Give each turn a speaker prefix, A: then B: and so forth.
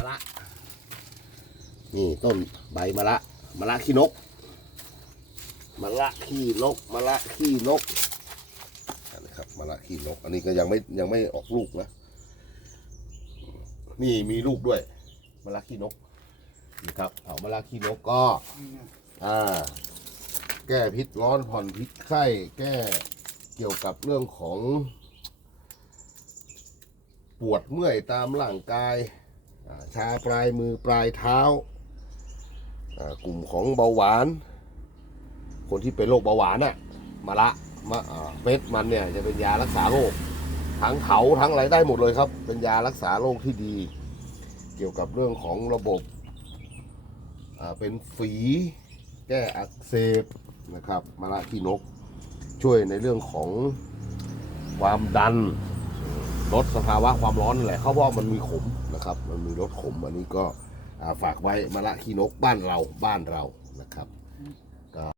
A: ะละนี่ต้นใบมะละมะละขี้นกมะละขี้นกมะละขี้นกนะครับมะละขี้นก อันนี้ก็ยังไม่ยังไม่ออกลูกนะนี่มีลูกด้วยมะละขี้นกนะครับเผามะละขี้นกก็อ่าแก้พิษร้อนผ่อนพิษไข้แก้เกี่ยวกับเรื่องของ ปวดเมื่อยตามร่างกายอ่า ชาปลายมือปลายเท้ากลุ่มของเบาหวาน คนที่เป็นโรคเบาหวานน่ะมาละมาเม็ดมันเนี่ยจะเป็นยารักษาโรคทั้งเขาทั้งอะไรได้หมดเลยครับ เป็นยารักษาโรคที่ดี เกี่ยวกับเรื่องของระบบเป็นฝีแก้อักเสบนะครับมะระขี้นก ช่วยในเรื่องของความดัน ลดสภาวะความร้อนนั่นแหละเขาบอกมันมีขมนะครับ มันมีรสขมอันนี้ก็ฝากไว้มะละขี้นกบ้านเราบ้านเรานะครับ